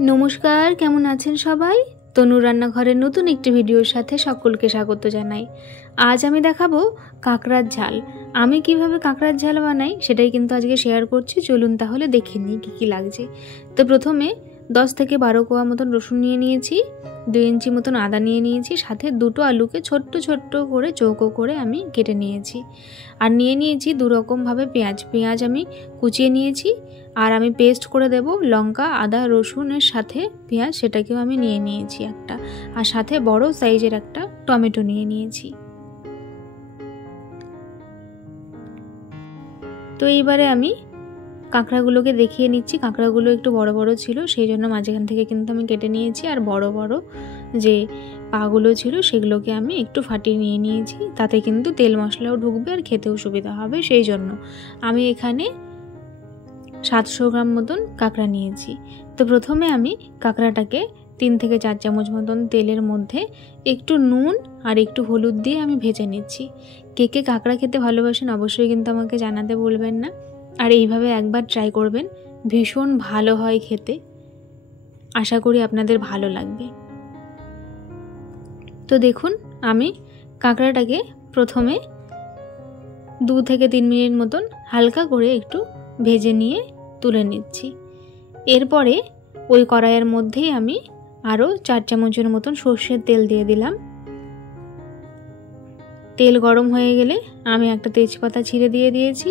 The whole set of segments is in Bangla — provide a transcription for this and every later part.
নমস্কার, কেমন আছেন সবাই? তনুর রান্নাঘরের নতুন একটি ভিডিওর সাথে সকলকে স্বাগত জানাই। আজ আমি দেখাবো কাঁকড়ার ঝাল। আমি কিভাবে কাঁকড়ার ঝাল বানাই সেটাই কিন্তু আজকে শেয়ার করছি। চলুন তাহলে দেখে নিই কী কী লাগছে। তো প্রথমে 10 থেকে 12 কোয়া মতন রসুন নিয়ে নিয়েছি, 2 ইঞ্চি মতন আদা নিয়ে নিয়েছি, সাথে 2টো আলুকে ছোট্ট ছোট্ট করে চৌকো করে আমি কেটে নিয়েছি। আর নিয়ে নিয়েছি 2 রকমভাবে পেঁয়াজ আমি কুচিয়ে নিয়েছি। আর আমি পেস্ট করে দেব লঙ্কা, আদা, রসুনের সাথে পেঁয়াজ, সেটাকেও আমি নিয়ে নিয়েছি একটা। আর সাথে বড় সাইজের একটা টমেটো নিয়ে নিয়েছি। তো এইবারে আমি কাঁকড়াগুলোকে দেখিয়ে নিচ্ছি। কাঁকড়াগুলো একটু বড় বড় ছিল, সেই জন্য মাঝখান থেকে কিন্তু আমি কেটে নিয়েছি। আর বড় বড় যে পাগুলো ছিল সেগুলোকে আমি একটু ফাটিয়ে নিয়ে নিয়েছি। তাতে কিন্তু তেল মশলাও ঢুকবে আর খেতেও সুবিধা হবে, সেই জন্য আমি এখানে 700 গ্রাম মতন কাঁকড়া নিয়েছি। তো প্রথমে আমি কাঁকড়াটাকে 3 থেকে 4 চামচ মতন তেলের মধ্যে একটু নুন আর একটু হলুদ দিয়ে আমি ভেজে নিচ্ছি। কে কে কাঁকড়া খেতে ভালোবাসেন অবশ্যই কিন্তু আমাকে জানাতে বলবেন না। আর এইভাবে একবার ট্রাই করবেন, ভীষণ ভালো হয় খেতে। আশা করি আপনাদের ভালো লাগবে। তো দেখুন, আমি কাঁকড়াটাকে প্রথমে 2 থেকে 3 মিনিট মতন হালকা করে একটু ভেজে নিয়ে তুলে নিচ্ছি। এরপরে ওই কড়াইয়ের মধ্যেই আমি আরও 4 চামচের মতন সর্ষের তেল দিয়ে দিলাম। তেল গরম হয়ে গেলে আমি একটা তেজপাতা ছিঁড়ে দিয়ে দিয়েছি।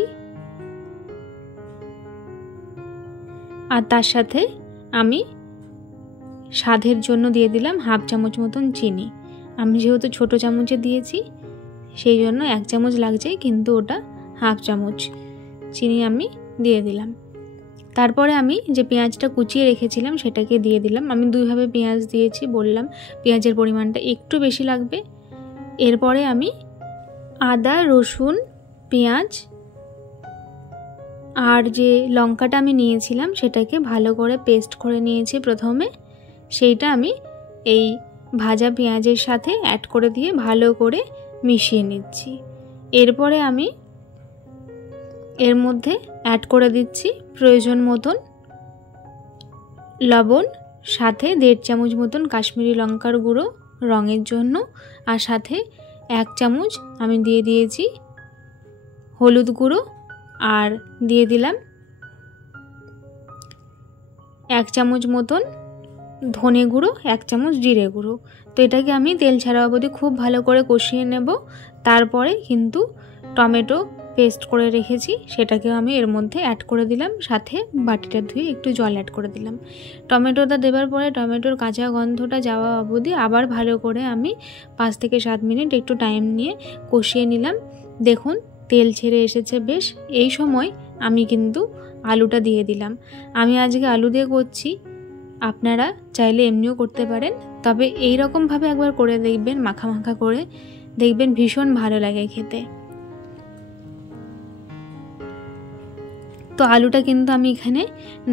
আর তার সাথে আমি স্বাদের জন্য দিয়ে দিলাম 1/2 চামচ মতন চিনি। আমি যেহেতু ছোট চামচে দিয়েছি সেই জন্য 1 চামচ লাগছে, কিন্তু ওটা 1/2 চামচ চিনি আমি দিয়ে দিলাম। তারপরে আমি যে পেঁয়াজটা কুচিয়ে রেখেছিলাম সেটাকে দিয়ে দিলাম। আমি 2 ভাবে পেঁয়াজ দিয়েছি, বললাম পেঁয়াজের পরিমাণটা একটু বেশি লাগবে। এরপরে আমি আদা, রসুন, পেঁয়াজ আর যে লঙ্কাটা আমি নিয়েছিলাম সেটাকে ভালো করে পেস্ট করে নিয়েছি প্রথমে। সেইটা আমি এই ভাজা পেঁয়াজের সাথে অ্যাড করে দিয়ে ভালো করে মিশিয়ে নিচ্ছি। এরপরে আমি এর মধ্যে অ্যাড করে দিচ্ছি প্রয়োজন মতন লবণ, সাথে 1.5 চামচ মতন কাশ্মীরি লঙ্কার গুঁড়ো রঙের জন্য, আর সাথে 1 চামচ আমি দিয়ে দিয়েছি হলুদ গুঁড়ো, আর দিয়ে দিলাম 1 চামচ মতন ধনে গুঁড়ো, 1 চামচ জিরে গুঁড়ো। তো এটাকে আমি তেল ছাড়া অবধি খুব ভালো করে কষিয়ে নেব। তারপরে কিন্তু টমেটো পেস্ট করে রেখেছি সেটাকেও আমি এর মধ্যে অ্যাড করে দিলাম, সাথে বাটিটা ধুয়ে একটু জল অ্যাড করে দিলাম। টমেটোটা দেওয়ার পরে টমেটোর কাঁচা গন্ধটা যাওয়া অবধি আবার ভালো করে আমি 5 থেকে 7 মিনিট একটু টাইম নিয়ে কষিয়ে নিলাম। দেখুন তেল ছেড়ে এসেছে বেশ। এই সময় আমি কিন্তু আলুটা দিয়ে দিলাম। আমি আজকে আলু দিয়ে করছি, আপনারা চাইলে এমনিও করতে পারেন, তবে এই রকমভাবে একবার করে দেখবেন, মাখা মাখা করে দেখবেন, ভীষণ ভালো লাগে খেতে। তো আলুটা কিন্তু আমি এখানে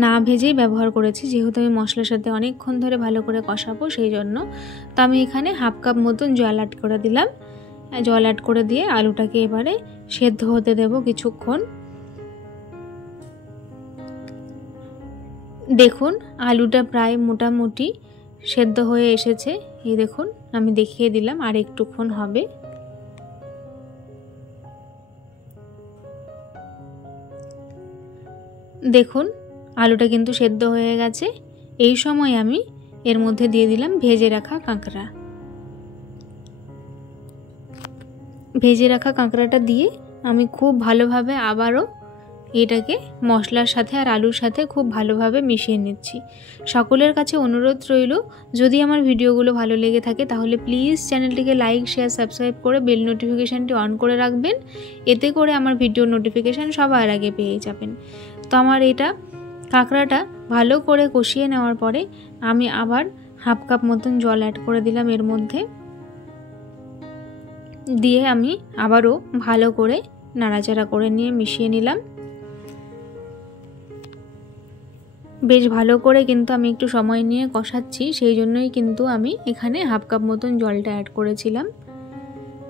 না ভেজেই ব্যবহার করেছি, যেহেতু আমি মশলার সাথে অনেকক্ষণ ধরে ভালো করে কষাবো সেই জন্য। তো আমি এখানে 1/2 কাপ মতন জল অ্যাড করে দিলাম। জল অ্যাড করে দিয়ে আলুটাকে এবারে সেদ্ধ হতে দেব কিছুক্ষণ। দেখুন আলুটা প্রায় মোটামুটি সেদ্ধ হয়ে এসেছে। এই দেখুন আমি দেখিয়ে দিলাম, আর একটুক্ষণ হবে। দেখুন আলুটা কিন্তু সেদ্ধ হয়ে গেছে। এই সময় আমি এর মধ্যে দিয়ে দিলাম ভেজে রাখা কাঁকড়া। ভেজে রাখা কাঁকড়াটা দিয়ে আমি খুব ভালোভাবে আবারও এটাকে মশলার সাথে আর আলুর সাথে খুব ভালোভাবে মিশিয়ে নিচ্ছি। সকলের কাছে অনুরোধ রইল, যদি আমার ভিডিওগুলো ভালো লেগে থাকে তাহলে প্লিজ চ্যানেলটিকে লাইক, শেয়ার, সাবস্ক্রাইব করে বেল নোটিফিকেশানটি অন করে রাখবেন। এতে করে আমার ভিডিও নোটিফিকেশান সবার আগে পেয়ে যাবেন। তো আমার এটা কাঁকড়াটা ভালো করে কষিয়ে নেওয়ার পরে আমি আবার 1/2 কাপ মতন জল অ্যাড করে দিলাম এর মধ্যে। দিয়ে আমি আবারও ভালো করে নাড়াচাড়া করে নিয়ে মিশিয়ে নিলাম। বেশ ভালো করে কিন্তু আমি একটু সময় নিয়ে কষাচ্ছি, সেই জন্যই কিন্তু আমি এখানে 1/2 কাপ মতন জলটা অ্যাড করেছিলাম।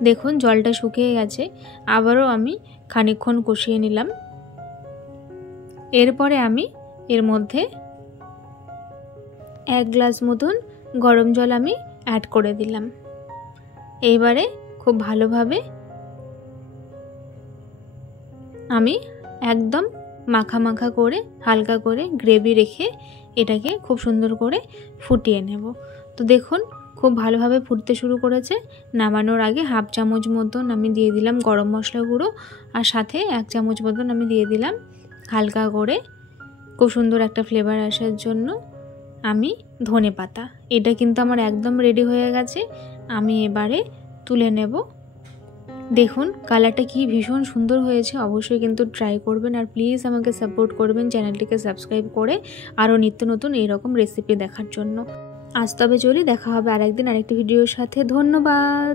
দেখুন জলটা শুকিয়ে গেছে, আবারও আমি খানিকক্ষণ কষিয়ে নিলাম। এরপরে আমি এর মধ্যে 1 গ্লাস মতন গরম জল আমি অ্যাড করে দিলাম। এইবারে খুব ভালোভাবে আমি একদম মাখা মাখা করে হালকা করে গ্রেভি রেখে এটাকে খুব সুন্দর করে ফুটিয়ে নেব। তো দেখুন খুব ভালোভাবে ফুটতে শুরু করেছে। নামানোর আগে 1/2 চামচ মতন আমি দিয়ে দিলাম গরম মশলা গুঁড়ো, আর সাথে 1 চামচ মতন আমি দিয়ে দিলাম হালকা করে খুব সুন্দর একটা ফ্লেভার আসার জন্য আমি ধনে পাতা। এটা কিন্তু আমার একদম রেডি হয়ে গেছে। আমি এবারে তুলে নেব। দেখুন কালারটা কি ভীষণ সুন্দর হয়েছে। অবশ্যই কিন্তু ট্রাই করবেন, আর প্লিজ আমাকে সাপোর্ট করবেন চ্যানেলটিকে সাবস্ক্রাইব করে আরও নিত্য নতুন এইরকম রেসিপি দেখার জন্য। আজ তবে চলি, দেখা হবে আরেকদিন আরেকটি ভিডিওর সাথে। ধন্যবাদ।